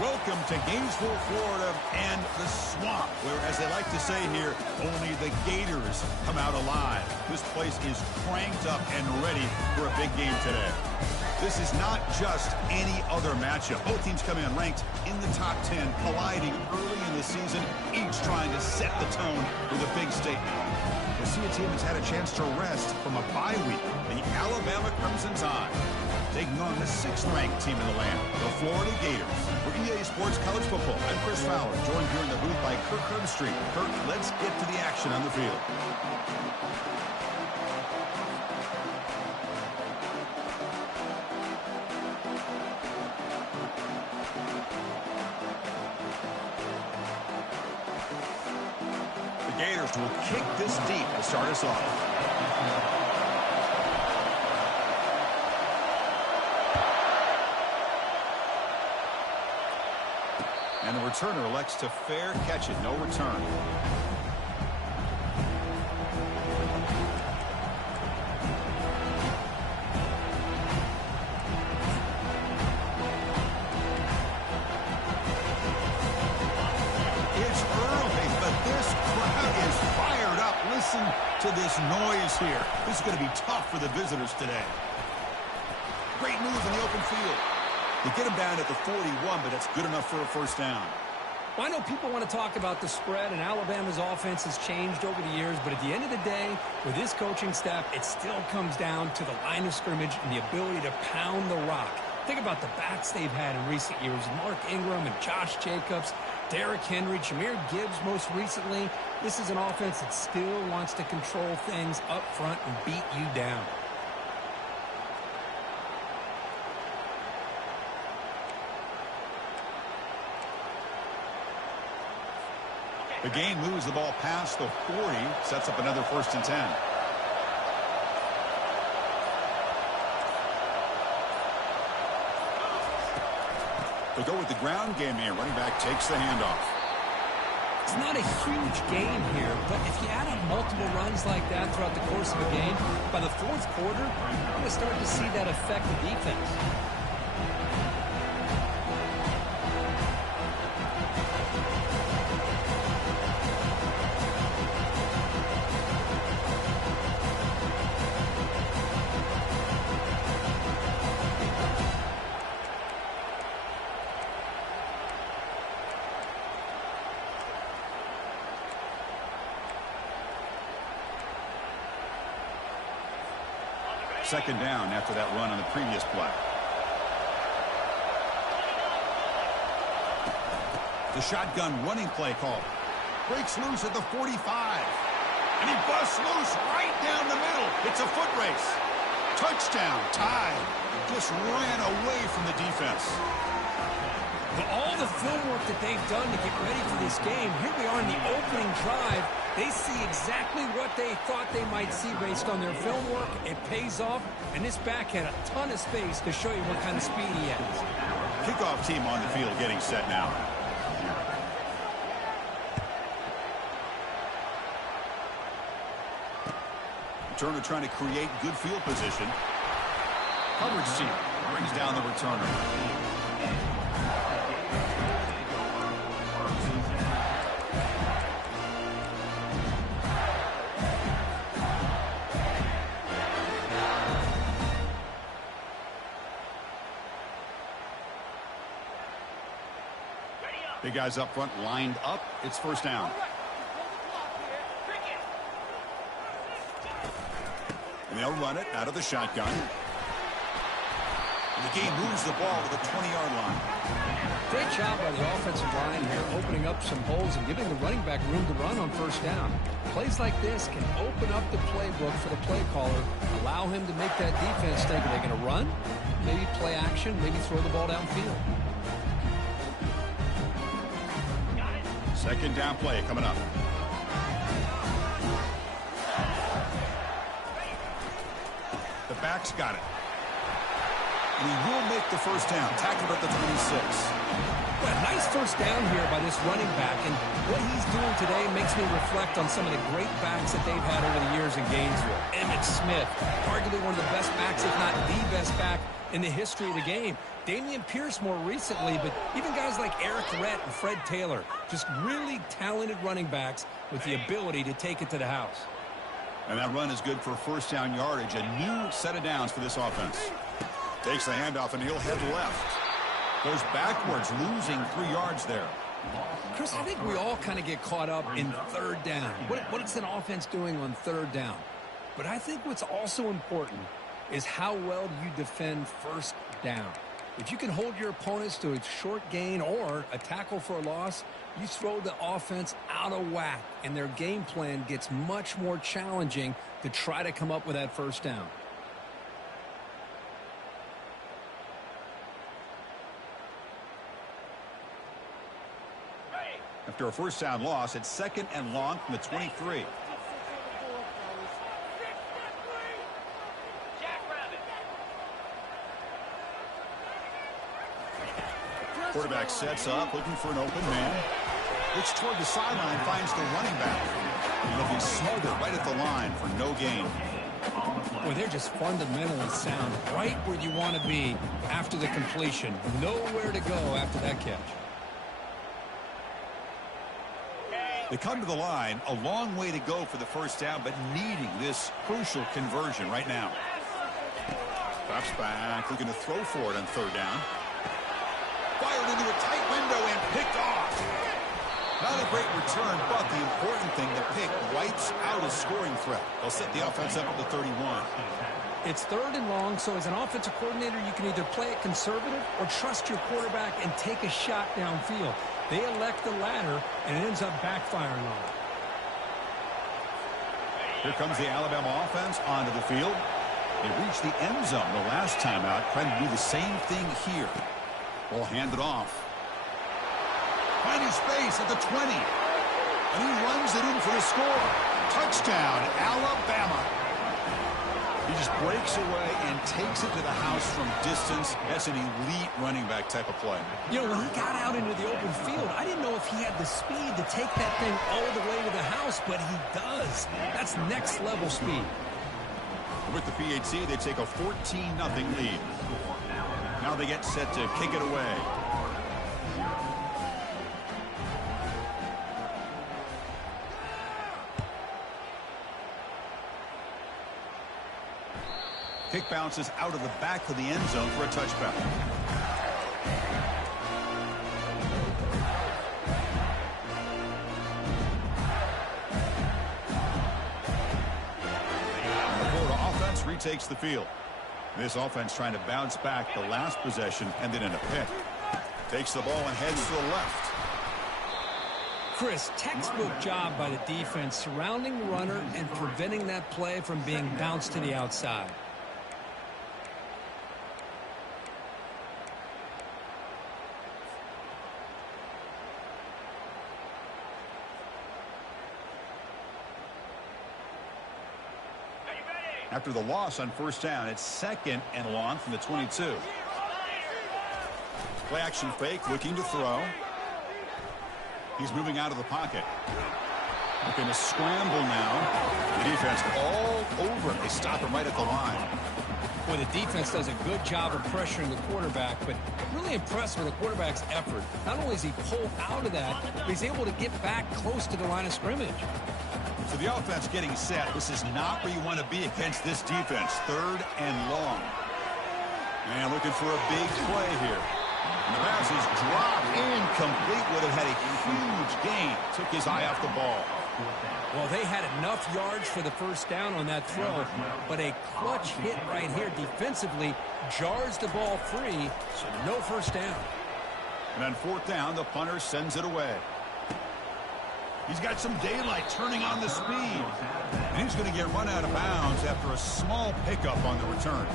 Welcome to Gainesville, Florida, and the swamp, where, as they like to say here, only the Gators come out alive. This place is cranked up and ready for a big game today. This is not just any other matchup. Both teams come in ranked in the top 10, colliding early in the season, each trying to set the tone with a big statement. The see a team has had a chance to rest from a bye week, the Alabama Crimson Tide, taking on the 6th-ranked team in the land, the Florida Gators. For EA Sports College Football, I'm Chris Fowler, joined here in the booth by Kirk Herbstreit. Kirk, let's get to the action on the field. The Gators will kick this deep to start us off. And the returner elects to fair catch it. No return. It's early, but this crowd is fired up. Listen to this noise here. This is going to be tough for the visitors today. Great move in the open field. They get him down at the 41, but that's good enough for a first down. Well, I know people want to talk about the spread, and Alabama's offense has changed over the years, but at the end of the day, with this coaching staff, it still comes down to the line of scrimmage and the ability to pound the rock. Think about the backs they've had in recent years, Mark Ingram and Josh Jacobs, Derrick Henry, Jahmyr Gibbs most recently. This is an offense that still wants to control things up front and beat you down. The game moves the ball past the 40, sets up another 1st and 10. They go with the ground game here. Running back takes the handoff. It's not a huge game here, but if you add up multiple runs like that throughout the course of a game, by the 4th quarter, you're going to start to see that affect the defense. Second down after that run on the previous play. The shotgun running play call. Breaks loose at the 45. And he busts loose right down the middle. It's a foot race. Touchdown. Tide. Just ran away from the defense. But all the film work that they've done to get ready for this game, here we are in the opening drive. They see exactly what they thought they might see based on their film work. It pays off, and this back had a ton of space to show you what kind of speed he has. Kickoff team on the field getting set now. Returner trying to create good field position. Coverage team brings down the returner. Big guys up front lined up. It's 1st down. And they'll run it out of the shotgun. And the game moves the ball to the 20-yard line. Great job by the offensive line here, opening up some holes and giving the running back room to run on 1st down. Plays like this can open up the playbook for the play caller, allow him to make that defense think, are they going to run? Maybe play action, maybe throw the ball downfield. Second down play coming up. The back's got it. And he will make the 1st down. Tackled at the 26. Well, nice first down here by this running back, and what he's doing today makes me reflect on some of the great backs that they've had over the years in Gainesville. Emmitt Smith, arguably one of the best backs, if not the best back in the history of the game. Damian Pierce more recently, but even guys like Eric Rhett and Fred Taylor, just really talented running backs with the ability to take it to the house. And that run is good for first down yardage. A new set of downs for this offense. Takes the handoff, and he'll head left. Goes backwards, losing 3 yards there. Chris, I think we all kind of get caught up in third down. What is an offense doing on third down? But I think what's also important is how well you defend first down. If you can hold your opponents to a short gain or a tackle for a loss, you throw the offense out of whack, and their game plan gets much more challenging to try to come up with that first down. After a first down loss, it's second and long from the 23. Quarterback sets up, looking for an open man. Looks toward the sideline, finds the running back. And he'll be smothered right at the line for no gain. Boy, they're just fundamentally sound, right where you want to be after the completion. Nowhere to go after that catch. They come to the line, a long way to go for the first down, but needing this crucial conversion right now. Drops back, looking to throw for it on third down. Fired into a tight window and picked off. Not a great return, but the important thing, the pick wipes out a scoring threat. They'll set the offense up at the 31. It's third and long, so as an offensive coordinator, you can either play it conservative or trust your quarterback and take a shot downfield. They elect the latter, and it ends up backfiring on them. Here comes the Alabama offense onto the field. They reached the end zone the last time out, trying to do the same thing here. Ball handed off. Finding space at the 20. And he runs it in for the score. Touchdown, Alabama. He just breaks away and takes it to the house from distance. That's an elite running back type of play. You know, when he got out into the open field, I didn't know if he had the speed to take that thing all the way to the house, but he does. That's next level speed. With the PHC, they take a 14-0 lead. Now they get set to kick it away. Kick bounces out of the back of the end zone for a touchback. The Florida offense retakes the field. This offense trying to bounce back the last possession, ended in a pick. Takes the ball and heads to the left. Chris, textbook job by the defense surrounding the runner and preventing that play from being bounced to the outside. After the loss on first down, it's second and long from the 22. Play action fake, looking to throw. He's moving out of the pocket. Looking to scramble now. The defense all over it. They stop him right at the line. Boy, the defense does a good job of pressuring the quarterback, but really impressed with the quarterback's effort. Not only is he pulled out of that, but he's able to get back close to the line of scrimmage. So the offense getting set. This is not where you want to be against this defense. Third and long. And looking for a big play here. And the pass is dropped incomplete. Would have had a huge gain. Took his eye off the ball. Well, they had enough yards for the first down on that throw, but a clutch hit right here defensively jars the ball free, so no first down. And on fourth down, the punter sends it away. He's got some daylight turning on the speed. And he's going to get run out of bounds after a small pickup on the return.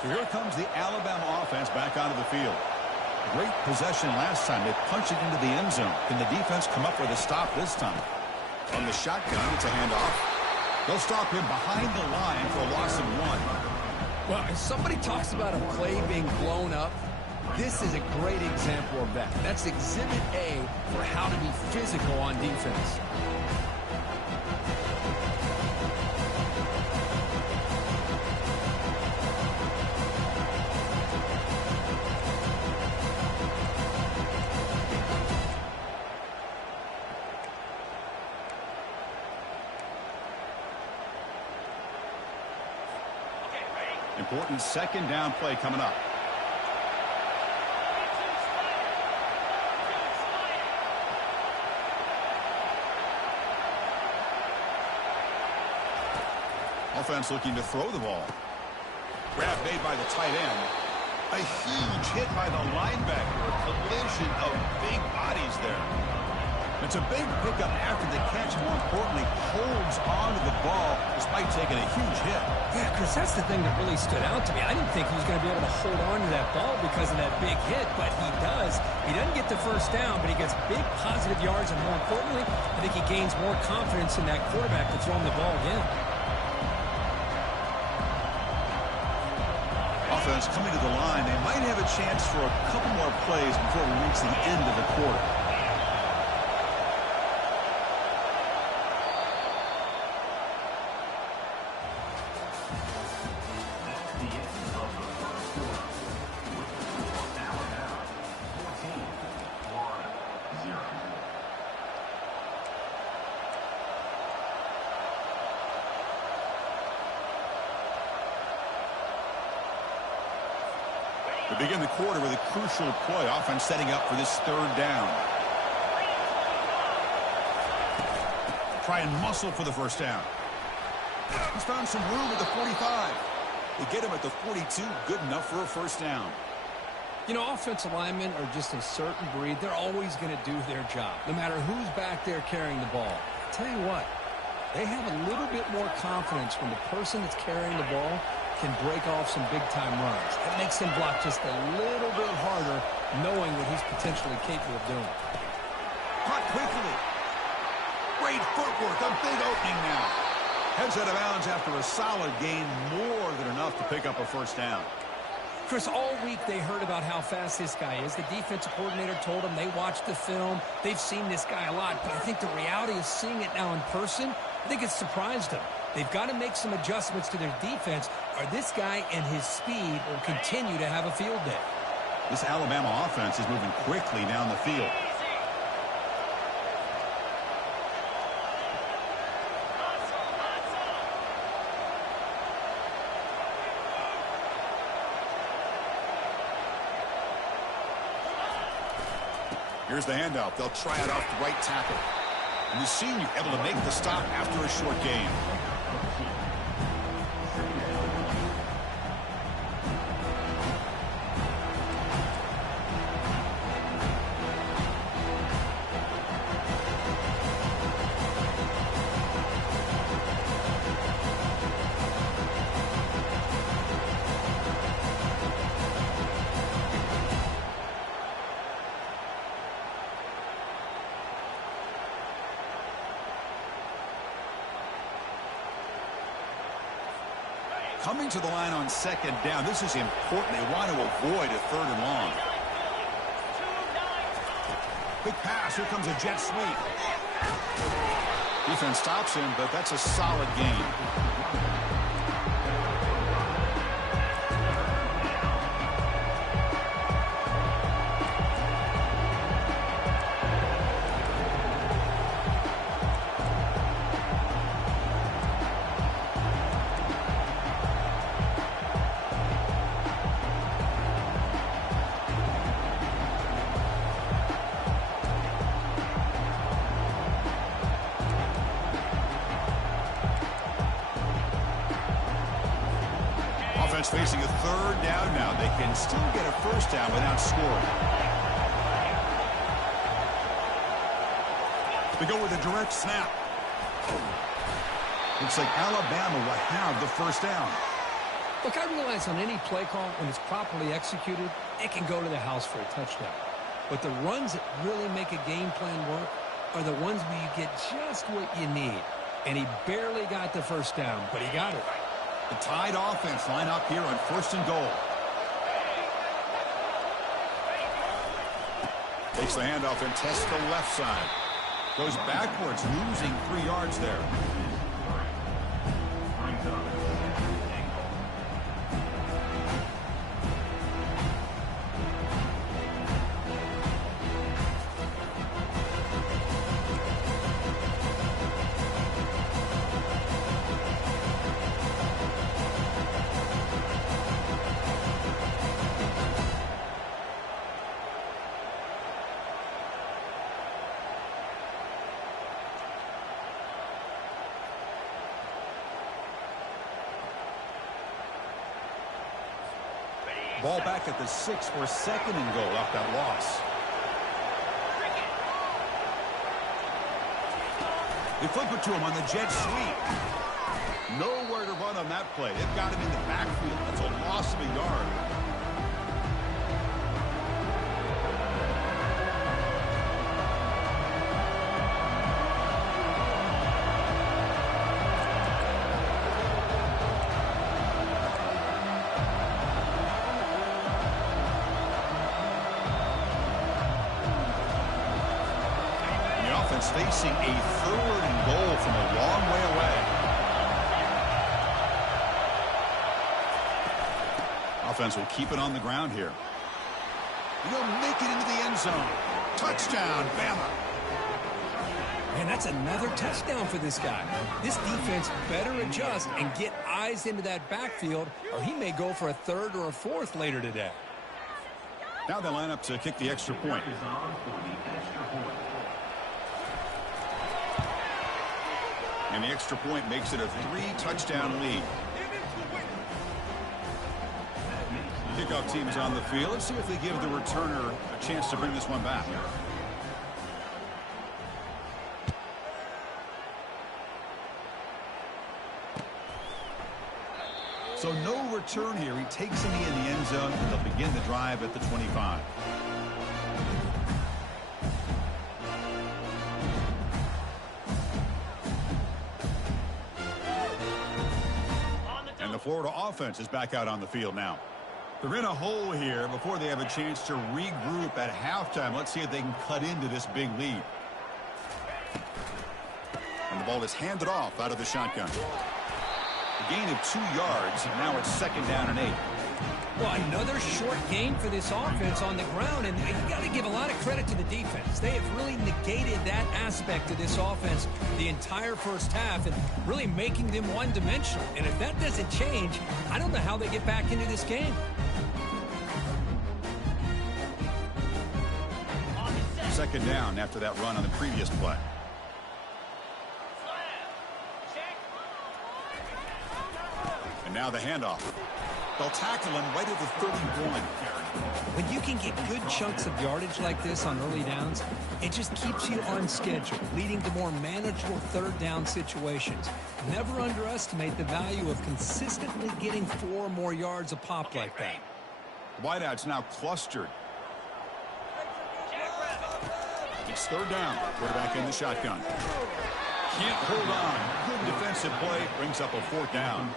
So here comes the Alabama offense back onto the field. great possession last time. They punched it into the end zone. Can the defense come up with a stop this time? From the shotgun, it's a handoff. They'll stop him behind the line for a loss of 1. Well, if somebody talks about a play being blown up, this is a great example of that. That's Exhibit A for how to be physical on defense. Important second down play coming up. Offense looking to throw the ball. Grab made by the tight end. A huge hit by the linebacker. A collision of big bodies there. It's a big pickup after the catch. More importantly, holds on to the ball despite taking a huge hit. Yeah, Chris, that's the thing that really stood out to me. I didn't think he was going to be able to hold on to that ball because of that big hit, but he does. He doesn't get the first down, but he gets big positive yards, and more importantly, I think he gains more confidence in that quarterback to throw him the ball again. Offense coming to the line. They might have a chance for a couple more plays before we reach the end of the quarter. We begin the quarter with a crucial play. Offense setting up for this third down. Try and muscle for the first down. He's found some room at the 45. They get him at the 42. Good enough for a first down. You know, offensive linemen are just a certain breed. They're always going to do their job, no matter who's back there carrying the ball. I'll tell you what, they have a little bit more confidence when the person that's carrying the ball can break off some big-time runs. That makes him block just a little bit harder, knowing what he's potentially capable of doing. Caught quickly. Great footwork. A big opening now. Heads out of bounds after a solid gain, more than enough to pick up a first down. Chris, all week they heard about how fast this guy is. The defensive coordinator told them they watched the film. They've seen this guy a lot, but I think the reality of seeing it now in person, I think it's surprised them. They've got to make some adjustments to their defense, or this guy and his speed will continue to have a field day. This Alabama offense is moving quickly down the field. Here's the handoff. They'll try it off the right tackle. And the senior able to make the stop after a short gain. Coming to the line on second down. This is important. They want to avoid a third and long. Big pass. Here comes a jet sweep. Defense stops him, but that's a solid gain. Facing a third down now. They can still get a first down without scoring. They go with a direct snap. Looks like Alabama will have the first down. Look, I realize on any play call, when it's properly executed, it can go to the house for a touchdown. But the runs that really make a game plan work are the ones where you get just what you need. And he barely got the first down, but he got it. The Tide offense line up here on 1st and goal. Takes the handoff and tests the left side. Goes backwards, losing 3 yards there. Ball back at the 6 for 2nd and goal off that loss. They flip it to him on the jet sweep. Nowhere to run on that play. They've got him in the backfield. That's a loss of a yard. Facing a 3rd and goal from a long way away. Offense will keep it on the ground here. He'll make it into the end zone. Touchdown, Bama. And that's another touchdown for this guy. This defense better adjust and get eyes into that backfield, or he may go for a 3rd or a 4th later today. Now they line up to kick the extra point. And the extra point makes it a 3-touchdown lead. Kickoff team's on the field. Let's see if they give the returner a chance to bring this one back. So no return here. He takes a knee in the end zone, and they'll begin the drive at the 25. The Florida offense is back out on the field now. They're in a hole here before they have a chance to regroup at halftime. Let's see if they can cut into this big lead. And the ball is handed off out of the shotgun. A gain of 2 yards, and now it's 2nd down and 8. Well, another short game for this offense on the ground, and you got to give a lot of credit to the defense. They have really negated that aspect of this offense the entire first half and really making them one-dimensional. And if that doesn't change, I don't know how they get back into this game. 2nd down after that run on the previous play. And now the handoff. They'll tackle him right at the 31. When you can get good chunks of yardage like this on early downs, it just keeps you on schedule, leading to more manageable 3rd down situations. Never underestimate the value of consistently getting 4 or more yards a pop like that. Wideout's now clustered. It's 3rd down. Quarterback in the shotgun. Can't hold on. Good defensive play. Brings up a 4th down.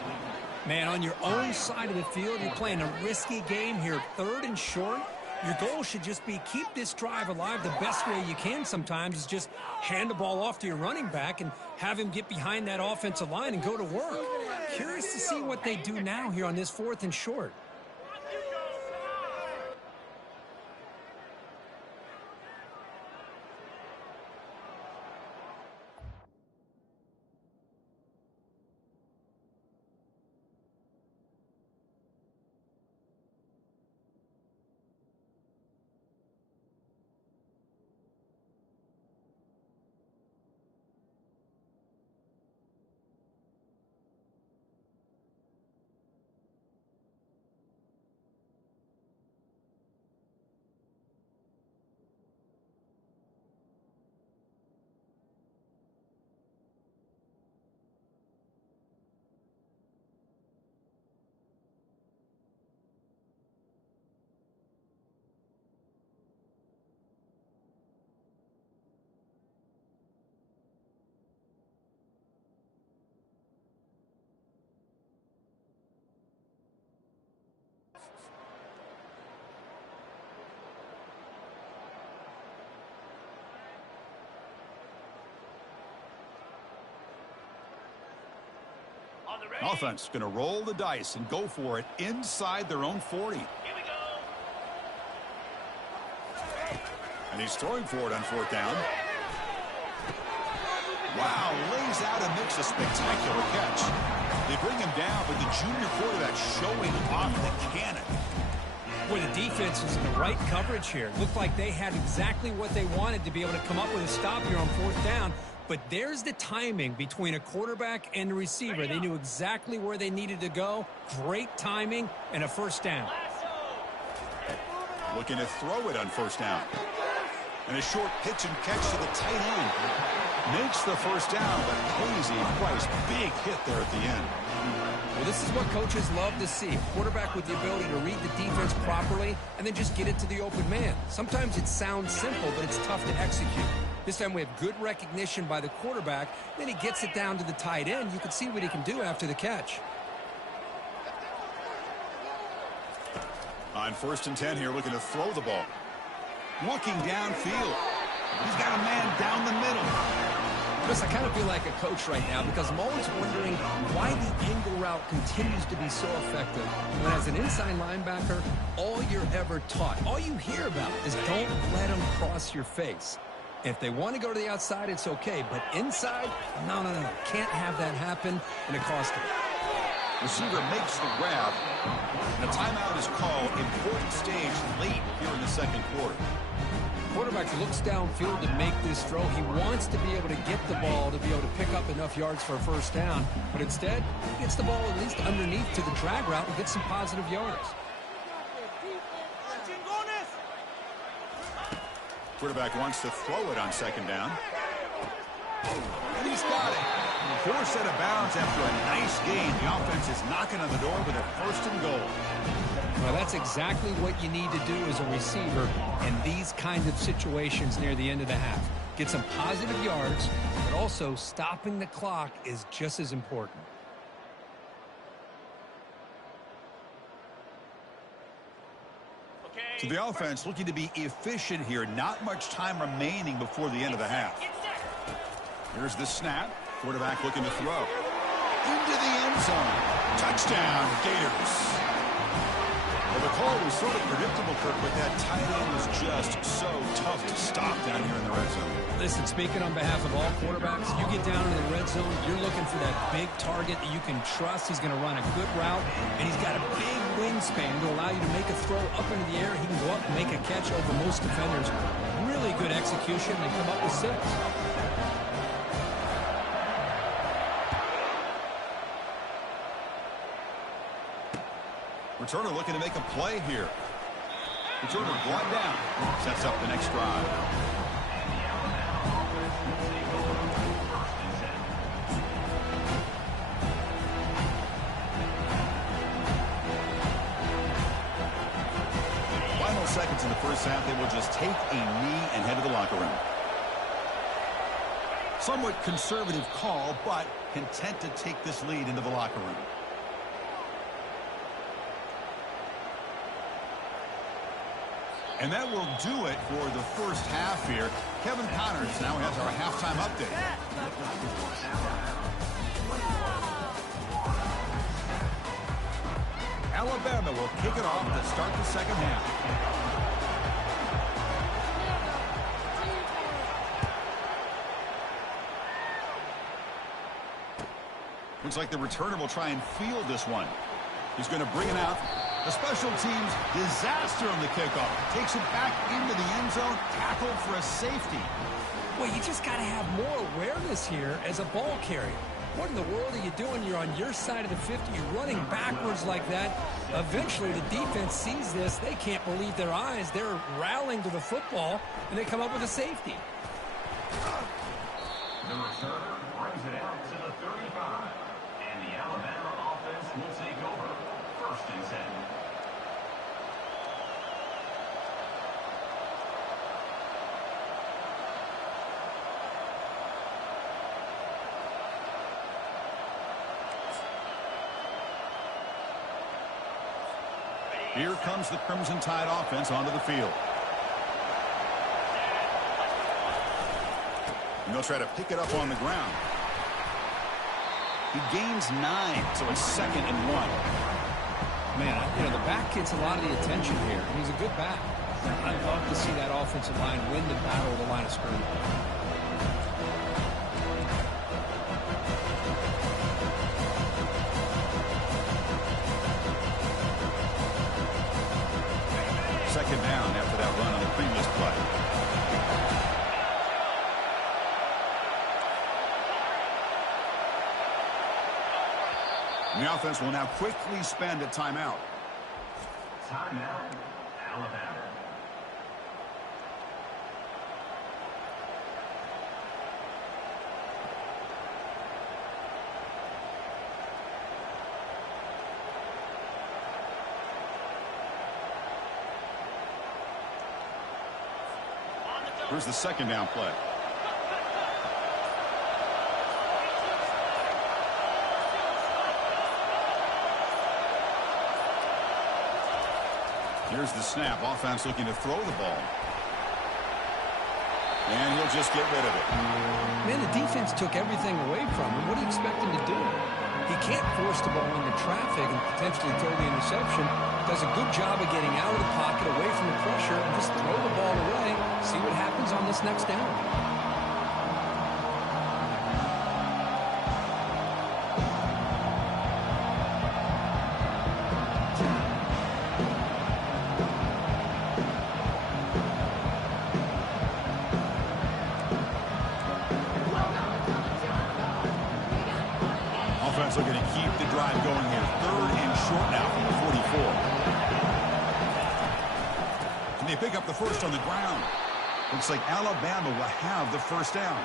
Man, on your own side of the field, you're playing a risky game here. 3rd and short. Your goal should just be keep this drive alive the best way you can sometimes is just hand the ball off to your running back and have him get behind that offensive line and go to work. Curious to see what they do now here on this 4th and short. Offense going to roll the dice and go for it inside their own 40. And he's throwing for it on 4th down. Wow, lays out and makes a spectacular catch. They bring him down, but the junior quarterback showing off the cannon. Boy, the defense was in the right coverage here. Looked like they had exactly what they wanted to be able to come up with a stop here on 4th down. But there's the timing between a quarterback and the receiver. They knew exactly where they needed to go. Great timing and a 1st down. Looking to throw it on 1st down. And a short pitch and catch to the tight end. Makes the 1st down, but pays a price. Big hit there at the end. Well, this is what coaches love to see. A quarterback with the ability to read the defense properly and then just get it to the open man. Sometimes it sounds simple, but it's tough to execute. This time we have good recognition by the quarterback. Then he gets it down to the tight end. You can see what he can do after the catch. On 1st and 10 here, looking to throw the ball. Looking downfield. He's got a man down the middle. Chris, I kind of feel like a coach right now because I'm always wondering why the angle route continues to be so effective. When as an inside linebacker, all you're ever taught, all you hear about is don't let them cross your face. If they want to go to the outside, it's okay. But inside, no. Can't have that happen, and it cost them. Receiver makes the grab. The timeout is called. Important stage late here in the 2nd quarter. Quarterback looks downfield to make this throw. He wants to be able to get the ball to be able to pick up enough yards for a 1st down. But instead, he gets the ball at least underneath to the drag route and gets some positive yards. Quarterback wants to throw it on 2nd down. And he's got it. 4th set of bounds after a nice gain. The offense is knocking on the door with a 1st and goal. Well, that's exactly what you need to do as a receiver in these kinds of situations near the end of the half. Get some positive yards, but also stopping the clock is just as important. So the offense looking to be efficient here. Not much time remaining before the end of the half. Here's the snap. Quarterback looking to throw. Into the end zone. Touchdown, Gators. Well, the call was sort of predictable, Kirk, but that tight end was just so tough to stop down here in the red zone. Listen, speaking on behalf of all quarterbacks, you get down in the red zone, you're looking for that big target that you can trust. He's going to run a good route, and he's got a big wingspan to allow you to make a throw up into the air. He can go up and make a catch over most defenders. Really good execution. They come up with 6. Returner looking to make a play here. Returner brought down. Sets up the next drive. Final seconds in the 1st half. They will just take a knee and head to the locker room. Somewhat conservative call, but content to take this lead into the locker room. And that will do it for the 1st half here. Kevin Connors now has our halftime update. Alabama will kick it off to start the 2nd half. Looks like the returner will try and field this one. He's going to bring it out. The special teams disaster on the kickoff. Takes it back into the end zone. Tackled for a safety. Well, you just got to have more awareness here as a ball carrier. What in the world are you doing? You're on your side of the 50. You're running backwards like that. Eventually, the defense sees this. They can't believe their eyes. They're rallying to the football, and they come up with a safety. The returner brings it out to the 35. And the Alabama offense will take over. 1st and 10. Here comes the Crimson Tide offense onto the field. And they'll try to pick it up on the ground. He gains 9, so it's 2nd and 1. Man, you know, the back gets a lot of the attention here. He's a good back. I'd love to see that offensive line win the battle of the line of scrimmage. Second down after that run on the previous play. The offense will now quickly spend a timeout. Timeout, Alabama. Here's the second down play. Here's the snap. Offense looking to throw the ball. And he'll just get rid of it. Man, the defense took everything away from him. What do you expect him to do? He can't force the ball into traffic and potentially throw the interception. Does a good job of getting out of the pocket, away from the pressure, and just throw the ball away. See what happens on this next down. Offense looking to keep the drive going here. 3rd and short now from the 44. Can they pick up the first on the ground? Looks like Alabama will have the first down.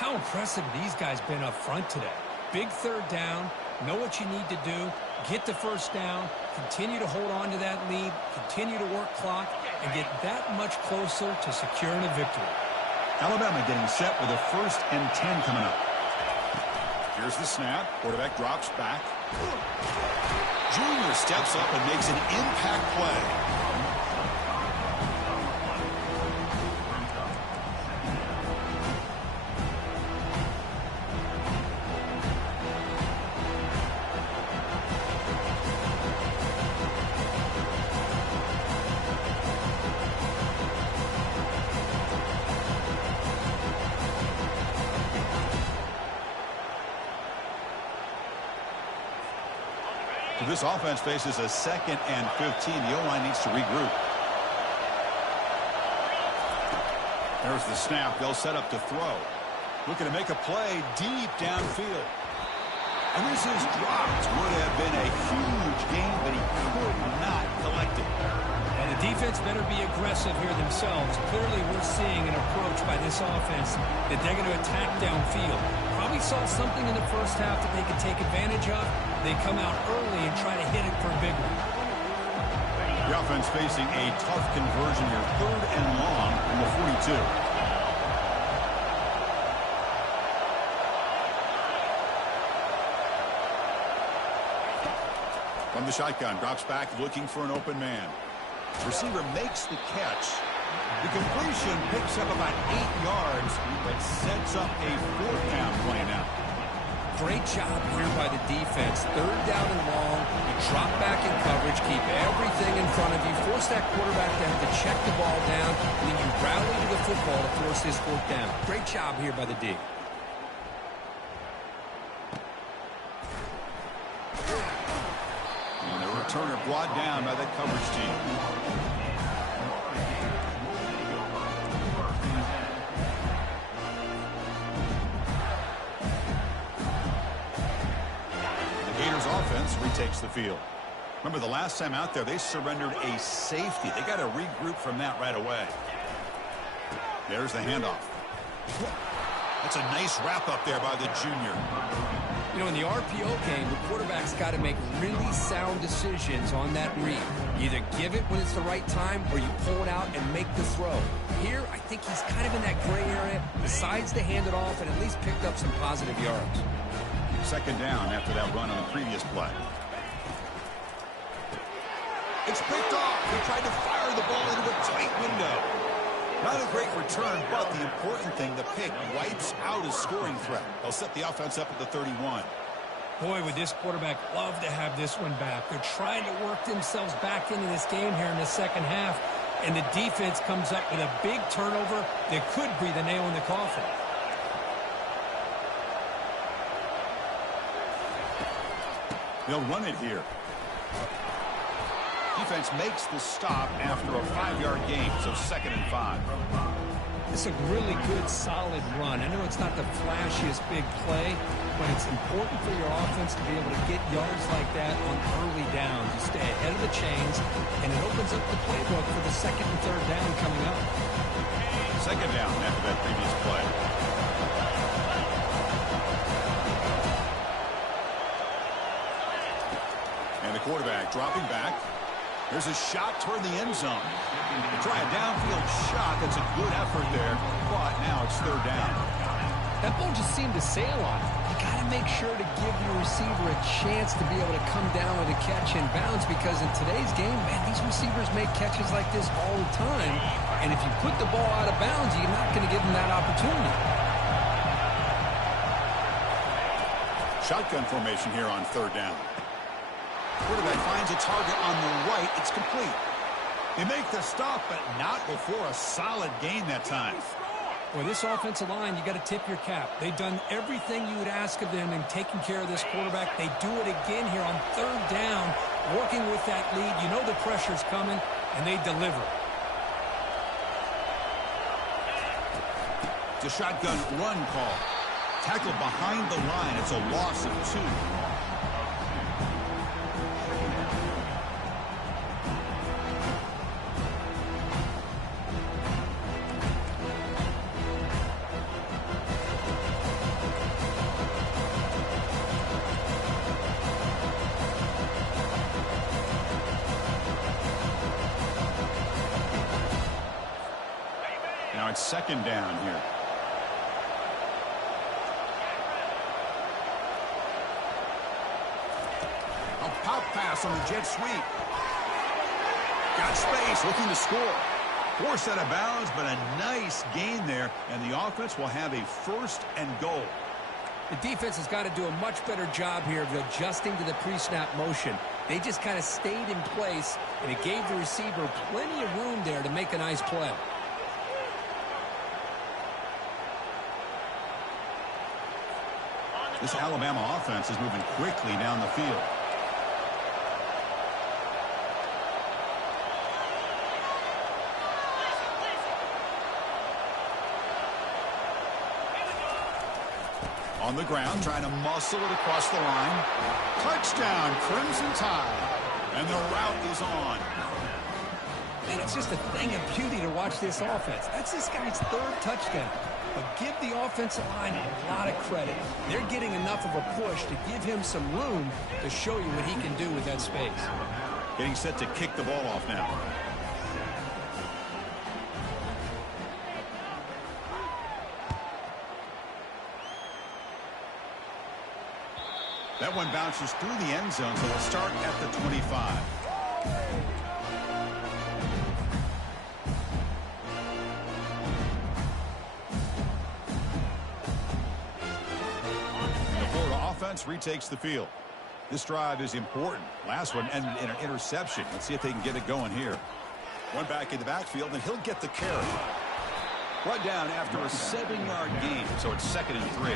How impressive these guys been up front today. Big 3rd down, know what you need to do, get the first down, continue to hold on to that lead, continue to work clock, and get that much closer to securing a victory. Alabama getting set with a 1st and 10 coming up. Here's the snap. Quarterback drops back. Junior steps up and makes an impact play. This offense faces a 2nd and 15. The O-line needs to regroup. There's the snap. They'll set up to throw. Looking to make a play deep downfield. And this is dropped. Would have been a huge gain, but he could not collect it. And the defense better be aggressive here themselves. Clearly, we're seeing an approach by this offense that they're going to attack downfield. Probably saw something in the first half that they could take advantage of. They come out early and try to hit it for a big one. The offense facing a tough conversion here. 3rd and long from the 42. From the shotgun, drops back looking for an open man. Receiver makes the catch. The completion picks up about 8 yards, but sets up a 4th down play now. Great job here by the defense. 3rd down and long. You drop back in coverage, keep everything in front of you, force that quarterback to have to check the ball down, and then you rally to the football to force this 4th down. Great job here by the D. And the returner brought down by the coverage team. Offense retakes the field. Remember, the last time out there, they surrendered a safety. They got to regroup from that right away. There's the handoff. That's a nice wrap up there by the junior. You know, in the RPO game, the quarterback's got to make really sound decisions on that read. You either give it when it's the right time or you pull it out and make the throw. Here, I think he's kind of in that gray area, decides to hand it off and at least picked up some positive yards. 2nd down after that run on the previous play. It's picked off. He tried to fire the ball into a tight window. Not a great return, but the important thing, the pick wipes out his scoring threat. They'll set the offense up at the 31. Boy, would this quarterback love to have this one back. They're trying to work themselves back into this game here in the second half, and the defense comes up with a big turnover that could be the nail in the coffin. They'll run it here. Defense makes the stop after a 5-yard gain, so 2nd and 5. It's a really good, solid run. I know it's not the flashiest big play, but it's important for your offense to be able to get yards like that on early downs. You stay ahead of the chains, and it opens up the playbook for the 2nd and 3rd down coming up. 2nd down after that previous play. And the quarterback dropping back. There's a shot toward the end zone. Try a downfield shot. That's a good effort there, but now it's 3rd down. That ball just seemed to sail on it. You got to make sure to give your receiver a chance to be able to come down with a catch in bounds, because in today's game, man, these receivers make catches like this all the time. And if you put the ball out of bounds, you're not going to give them that opportunity. Shotgun formation here on 3rd down. Quarterback finds a target on the right. It's complete. They make the stop, but not before a solid gain that time. Well, this offensive line, you got to tip your cap. They've done everything you would ask of them in taking care of this quarterback. They do it again here on 3rd down, working with that lead. You know the pressure's coming, and they deliver. It's a shotgun run call. Tackle behind the line. It's a loss of 2. Now it's 2nd down here. A pop pass on the jet sweep. Got space, looking to score. Forced out of bounds, but a nice gain there, and the offense will have a 1st and goal. The defense has got to do a much better job here of adjusting to the pre-snap motion. They just kind of stayed in place, and it gave the receiver plenty of room there to make a nice play. This Alabama offense is moving quickly down the field. On the ground, trying to muscle it across the line. Touchdown, Crimson Tide. And the route is on. And it's just a thing of beauty to watch this offense. That's this guy's 3rd touchdown. But give the offensive line a lot of credit. They're getting enough of a push to give him some room to show you what he can do with that space. Getting set to kick the ball off now. That one bounces through the end zone, so we'll start at the 25. The Florida offense retakes the field. This drive is important. Last one ended in an interception. Let's see if they can get it going here. One back in the backfield, and he'll get the carry. Brought down after a 7-yard gain, so it's 2nd and 3.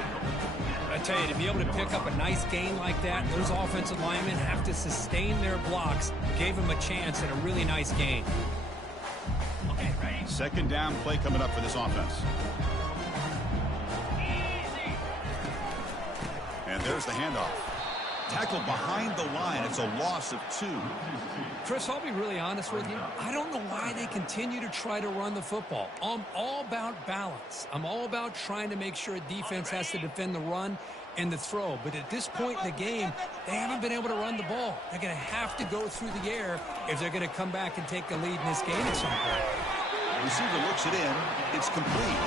I tell you, to be able to pick up a nice gain like that, those offensive linemen have to sustain their blocks. Gave them a chance at a really nice gain. 2nd down play coming up for this offense. And there's the handoff. Tackled behind the line. It's a loss of 2. Chris, I'll be really honest with you. I don't know why they continue to try to run the football. I'm all about balance. I'm all about trying to make sure a defense has to defend the run and the throw. But at this point in the game, they haven't been able to run the ball. They're going to have to go through the air if they're going to come back and take the lead in this game at some point. Receiver looks it in. It's complete.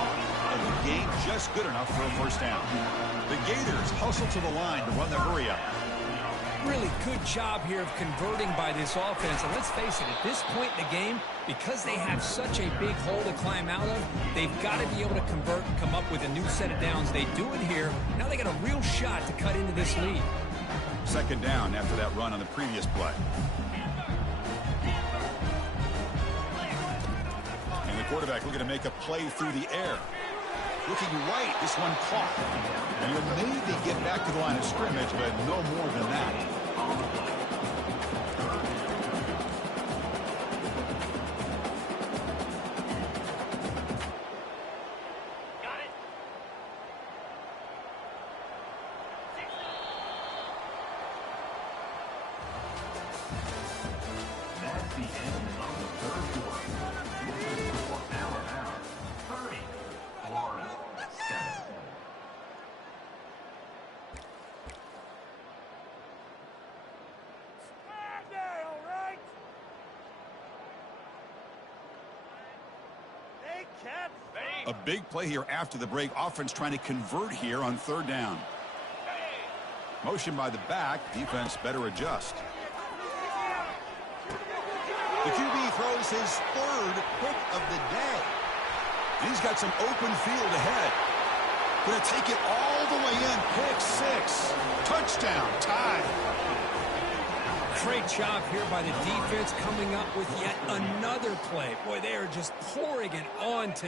And the game just good enough for a 1st down. The Gators hustle to the line to run the hurry up. Really good job here of converting by this offense. And let's face it, at this point in the game, because they have such a big hole to climb out of, they've got to be able to convert and come up with a new set of downs. They do it here. Now they got a real shot to cut into this lead. Second down after that run on the previous play. And the quarterback looking to make a play through the air. Looking right, this one caught. And he'll maybe get back to the line of scrimmage, but no more than that. That's the end of the third quarter. Alabama 30, Florida 7. A big play here after the break. Offense trying to convert here on third down. Motion by the back. Defense better adjust. The QB throws his third pick of the day. And he's got some open field ahead. Going to take it all the way in. Pick 6. Touchdown. Tie. Great job here by the defense coming up with yet another play. Boy, they are just pouring it on today.